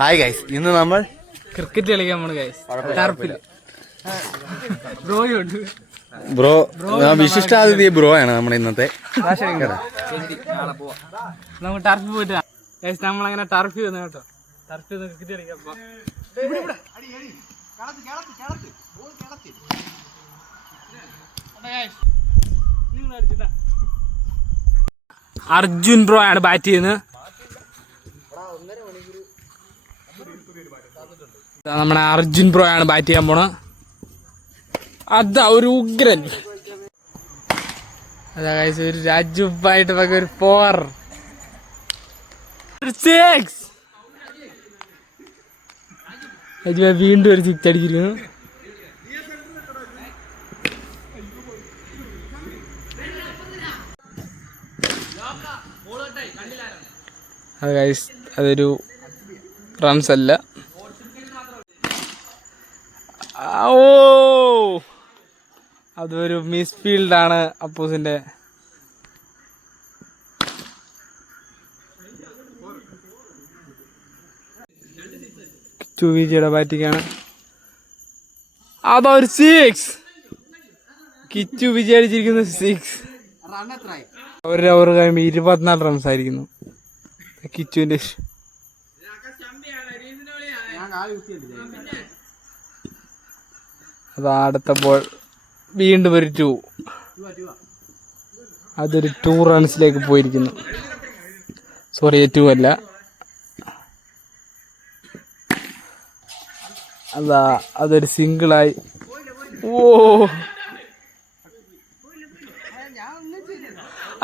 Hi guys, ഇന്ന് നമ്മൾ cricket കളിക്കാൻ പോണ ഗൈസ്. ടർഫിൽ ബ്രോയുണ്ട്. ബ്രോ വിശിഷ്ടാതിഥി ബ്രോ ആണ് നമ്മുടെ ഇന്നത്തെ. നമുക്ക് ടർഫിൽ പോയിട്ട് ഗൈസ്, നമ്മളങ്ങനെ ടർഫിൽ വന്നു കേട്ടോ. ടർഫിൽ വന്ന് ക്രിക്കറ്റ് കളിക്കാൻ പോവാം. അർജുൻ ബ്രോ ആണ് ബാറ്റ് ചെയ്യുന്നത്. നമ്മുടെ അർജുൻ ബ്രോ ആണ് ബാറ്റ് ചെയ്യാൻ പോണ. അതാ ഒരു ഉഗ്രൻ. അതാ ഗൈസ്, ഒരു രാജുവായിട്ട് ഒരു 4 6. രാജുവ വീണ്ടും ഒരു 6 അടിച്ചിരിക്കുന്നു. അത് ഗൈസ്, അതൊരു റൺസ് അല്ല. ഓ, അതൊരു മിസ് ഫീൽഡാണ് അപ്പൂസിന്റെ. വിജിയുടെ ബാറ്റിംഗാണ്. അതൊരു 6. കിച്ചു വിജയ് അടിച്ചിരിക്കുന്നു 6. ഒരു ഓവർ കഴിയുമ്പോൾ 24 റൺസ് ആയിരിക്കുന്നു കിച്ചുവിന്റെ. അതാ അടുത്ത ബോൾ വീണ്ടും ഒരു 2. അതൊരു 2 റൺസിലേക്ക് പോയിരിക്കുന്നു. സോറി, 2 അല്ല. അതാ അതൊരു സിംഗിളായി. ഓ,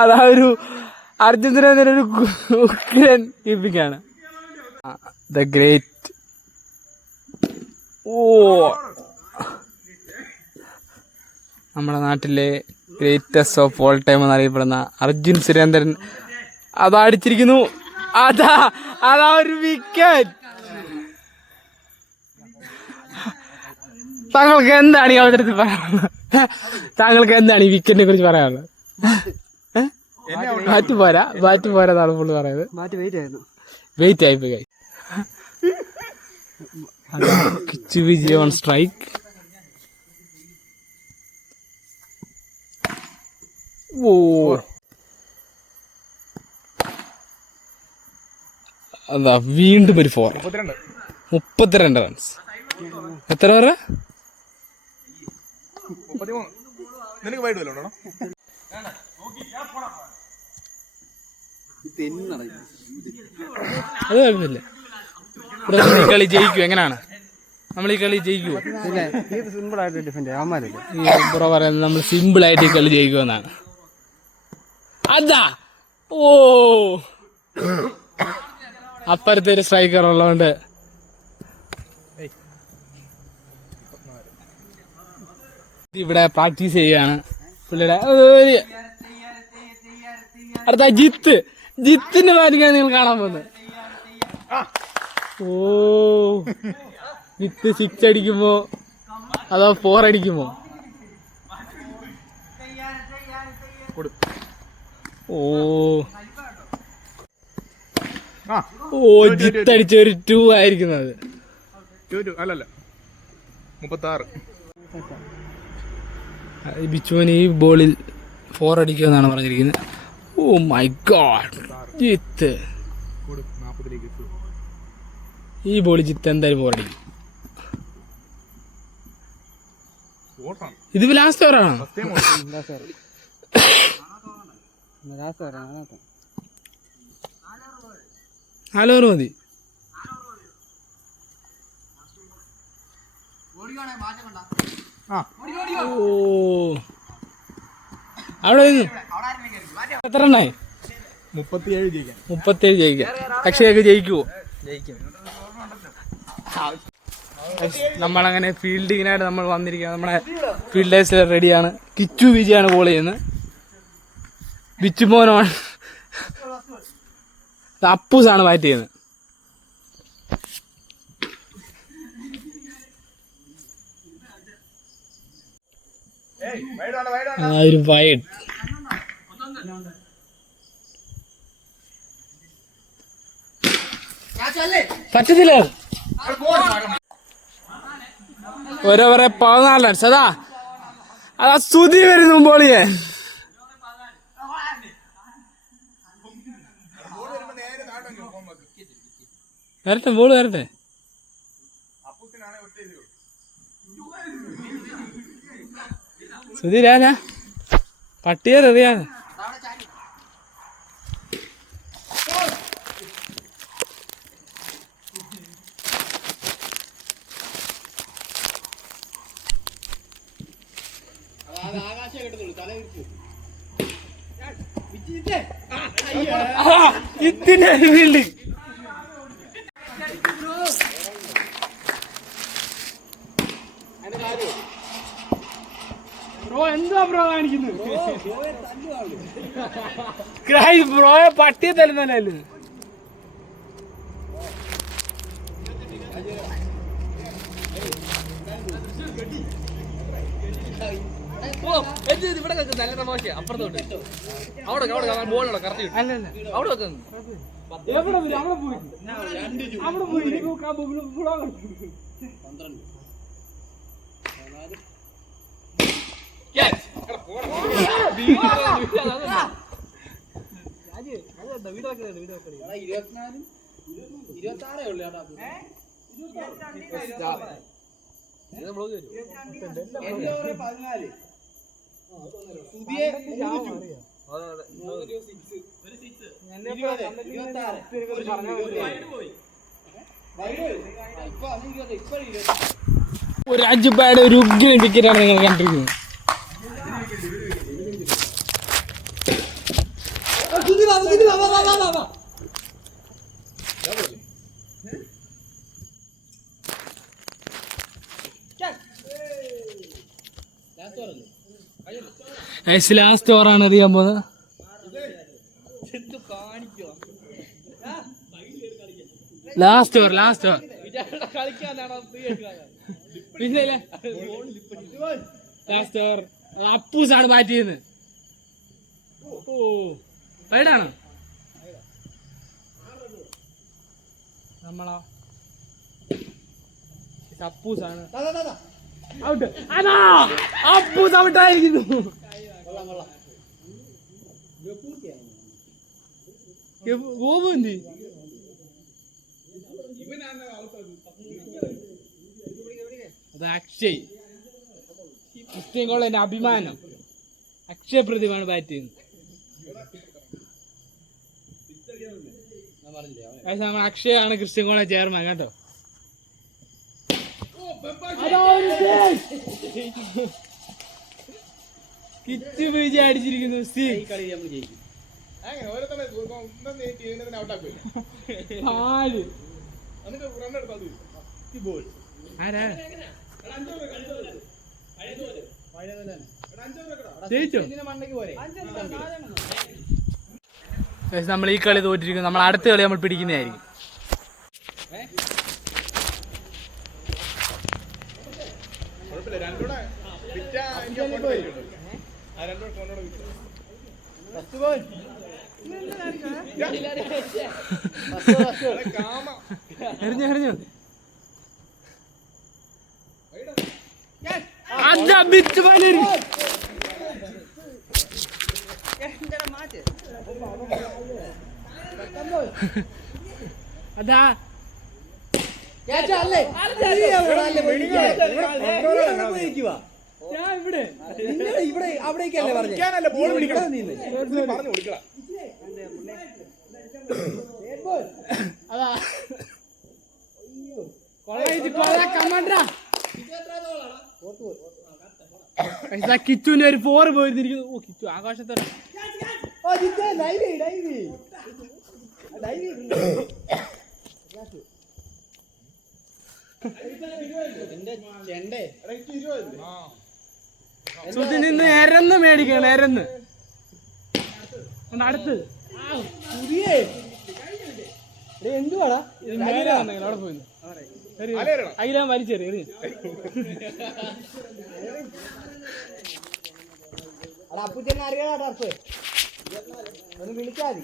അതാ ഒരു അർജന്റീന ഒരു ഉഗ്രൻ കീപ്പിംഗാണ്. The great. ഓ, നമ്മുടെ നാട്ടിലെ ഗ്രേറ്റസ്റ്റ് ഓഫ് ഓൾ ടൈം എന്നറിയപ്പെടുന്ന അർജുൻ സുരേന്ദ്രൻ അതാ അടിച്ചിരിക്കുന്നു. അതാ ഒരു വിക്കറ്റ്. താങ്കൾക്ക് എന്താണ് ഈ അവസരത്തിൽ പറയാനുള്ളത്? താങ്കൾക്ക് എന്താണ് ഈ വിക്കറ്റിനെ കുറിച്ച് പറയാനുള്ളത്? ബാറ്റ് പോരാതാണ് പുള്ളി പറയുന്നത്. വെയിറ്റ് ആയിപ്പോയി. Kichu Vijay on strike. ഓ, അതാ വീണ്ടും ഒരു 4. 32 റൺസ്. എത്ര പേര്? അത് കുഴപ്പമില്ല. ഈ കളി ജയിക്കും. എങ്ങനെയാണ് നമ്മൾ ഈ കളി ജയിക്കുമോ? ബ്രോ പറയുന്നത് നമ്മൾ സിമ്പിൾ ആയിട്ട് ഈ കളി ജയിക്കുമെന്നാണ്. അതാ, ഓ, അപ്പുറത്തെ ഒരു സ്ട്രൈക്കർ ഉള്ളതുകൊണ്ട് ഇവിടെ പ്രാക്ടീസ് ചെയ്യുകയാണ് പുള്ളിയുടെ. അടുത്ത ജിത്തിന്റെ ബാറ്റിംഗാണ് നിങ്ങൾ കാണാൻ പോകുന്നത്. ഓ, ജിത്ത് 6 അടിക്കുമോ അതോ 4 അടിക്കുമോ? ഓ, ജിത്ത് അടിച്ച ഒരു 2 ആയിരിക്കുന്നത്. 36. ബിച്ചുവിന് ഈ ബോളിൽ 4 അടിക്കുമെന്നാണ് പറഞ്ഞിരിക്കുന്നത്. ഓ മൈ ഗോഡ്, ജിത്ത് ഈ ബോളിൽ ജിത്ത് എന്തായാലും 4 അടിക്കും. ഇത് ലാസ്റ്റ് ഓവറാണോ? ഓവർ മതി. ഓ, അവിടെ എത്ര എണ്ണായി? 37 ജയിക്കാം. അക്ഷയൊക്കെ ജയിക്കുവോ? നമ്മളങ്ങനെ ഫീൽഡിങ്ങിനായിട്ട് നമ്മൾ വന്നിരിക്കുകയാണ്. നമ്മുടെ ഫീൽഡേഴ്സ് റെഡിയാണ്. കിച്ചു വിജയാണ് ബോൾ ചെയ്യുന്നത്. ബിച്ചു മോനാണ്. അപ്പൂസാണ് ബാറ്റ് ചെയ്യുന്നത്. ഒരു വൈഡ്. പറ്റത്തില്ല ഓരോ 14 റൺസ് അതാ സ്തുതി വരുന്നു ബോളിയെ. വരട്ടെ ബോള് വരട്ടെ. സുധീരാനാ പട്ടിയെറിയാന് ഇതിന്റെ ഫീൽഡ് ബ്രോ എന്താ ബ്രോ കാണിക്കുന്നത്? ബ്രോയെ പട്ടിയെ തരുന്നല്ലേ. ഇവിടെ നല്ല തമാശ അപ്പുറത്തോട്ട് അവിടെ ബോളോടെ കറക്റ്റ് അല്ലല്ല അവിടെ വെക്കുന്നു. അവിടെ പോയി ഒരു 5 ബാഡ് ഒരു ഉഗ്രൻ ടിക്കറ്റാണ് നിങ്ങൾ കണ്ടിരിക്കുന്നത്. ലാസ്റ്റ് ഓവറാണ് അറിയാൻ പോകുന്നത്. ലാസ്റ്റ് ഓവർ പിന്നെ ലാസ്റ്റ് ഓവർ അപ്പൂസാണ് ബാറ്റ് ചെയ്യുന്നത്. ഓ വൈഡാണോ നമ്മളോ? അപ്പൂസാണ് ഔട്ട്. അതാ അപ്പൂസ് ഔട്ടായിരിക്കുന്നു. ഗോപു എന്തി അത് അക്ഷയ് ക്രിസ്ത്യൻ കോളേജിന്റെ അഭിമാനം അക്ഷയ പ്രതിഭാണ് ബാറ്റ് ചെയ്യുന്നത്. അക്ഷയാണ് ക്രിസ്ത്യൻ കോളേജ് ചെയർമാൻ കേട്ടോ. കിച്ചു വിജയ അടിച്ചിരിക്കുന്നു. നമ്മൾ ഈ കളി തോറ്റിരിക്കുന്നു. നമ്മൾ അടുത്ത കളി നമ്മൾ പിടിക്കുന്നതായിരിക്കും. എറിഞ്ഞു അതാ ബിറ്റ് പലരി അതാ ഇവിടെ അവിടേക്കല്ലേ പറഞ്ഞു അതാ കിച്ചുവിന്റെ ഒരു 4 പോയിരിക്കുന്നു. ഓ കിച്ചു ആകാശത്തോടെ സുധി നിന്ന് എരന്ന് മേടിക്കണം. എരന്ന് അടുത്ത് എന്തുവാടാ അവിടെ പോയി അയിലാൻ വലിച്ചെറിയ അപ്പൂച്ചനെ അറിയാടാ ടർഫ് ഒന്ന് വിളിച്ചാൽ മതി.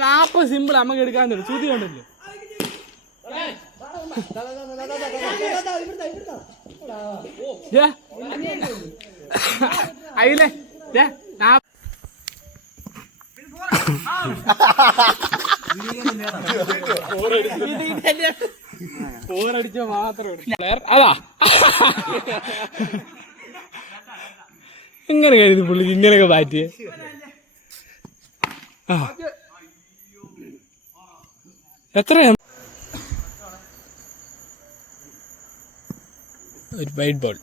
നാപ്പത് സിമ്പിൾ നമുക്ക് എടുക്കാൻ തരും സുതി കണ്ടല്ലോ അയില്ലേ പോരടിച്ച മാത്രം അതാ എങ്ങനെ കരുതി പുള്ളിക്ക് ഇങ്ങനെയൊക്കെ മാറ്റിയേ എത്രയാ ഒരു വൈറ്റ് ബോൾ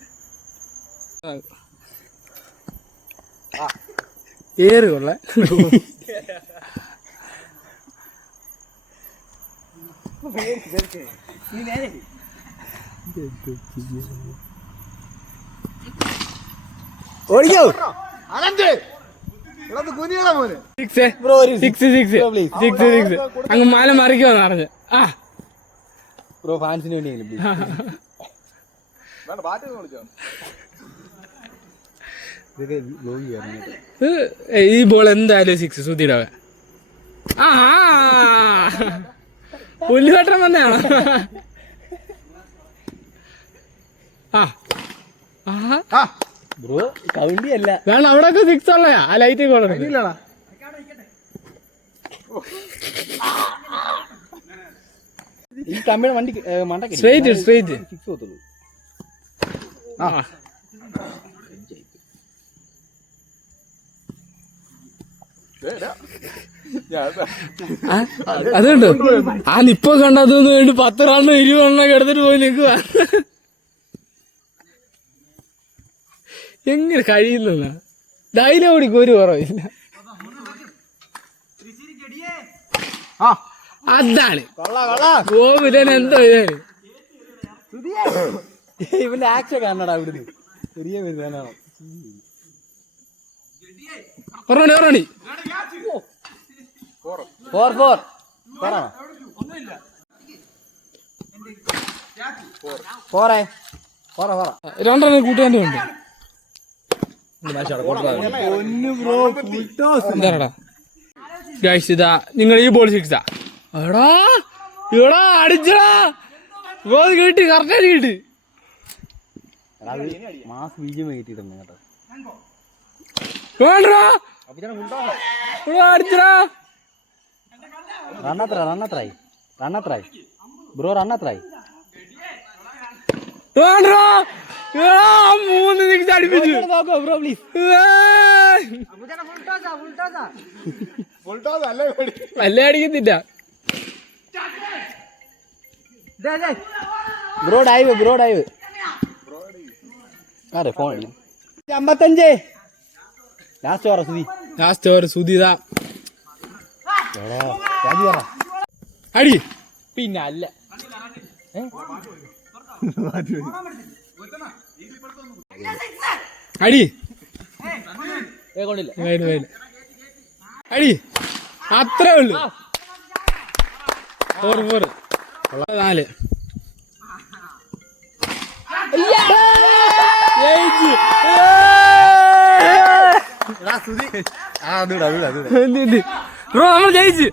ഏറ് കൊള്ള ഓടിക്കോ അങ്ങ് മാല മറിക്കുമെന്ന് പറഞ്ഞു ആ ബ്രോ ഫാൻസിന് വേണ്ടി ഈ ബോൾ എന്തായാലും സിക്സ് സുധീടെ ആ പുല്ലുവട്ടം വന്നെയാണോ ബ്രോ കൗണ്ടി അല്ല വേണം അവിടെയൊക്കെ സിക്സ് ഉള്ളയാ ആ ലൈറ്റ് കൊള്ളടാ ഈ കമ്പിയുടെ വണ്ടി മണ്ടക്ക് സ്ട്രേറ്റ് സിക്സ് പോത്തുള്ളൂ അതുകൊണ്ട് ആ നിപ്പ കണ്ടതൊന്നും വേണ്ടി 10 റണ്ണോ 20 റണ്ണൊക്കെ എടുത്തിട്ട് പോയി നിൽക്കുക എങ്ങനെ കഴിയുന്ന ഡയലോഗിക്ക് ഒരു കുറവില്ല അതാണ് ഗോകുലൻ എന്തോ ഇവന്റെ ആക്ഷൻ കാണടാ ഇവിടുന്ന് ചെറിയ വരുന്നോ ഒറണി 4 രണ്ടെണ്ണം കൂട്ടുകാൻ്റെ ഉണ്ട് എന്താടാ ഗൈസ് ഇതാ നിങ്ങൾ ഈ ബോൾ സിക്സാ എടാ എടാ അടിച്ചടാ ഗോൾ കിട്ടി കറക്റ്റായിട്ട് കിട്ടി മാസ് ബീജം കിട്ടിയിട്ടുണ്ട് കേട്ടോ വേണ്ടടാ അടിച്ചടാ റണ്ണത്രായി ബ്രോ റണ്ണത്രായി വേണ്ടടാ 3 സിക്സ് അടിപ്പിച്ചു ബ്രോ പ്ലീസ് അല്ലേ അടിക്കത്തില്ല ബ്രോ ഡൈവ് അതെ ഫോൺ 55 ലാസ്റ്റ് ഓവർ സുധിതാ അടി പിന്നെ അല്ല അടി കൊണ്ടില്ല അടി അത്രേ ഉള്ളു 4 4 ബ്രോ നമ്മൾ ജയിച്ചു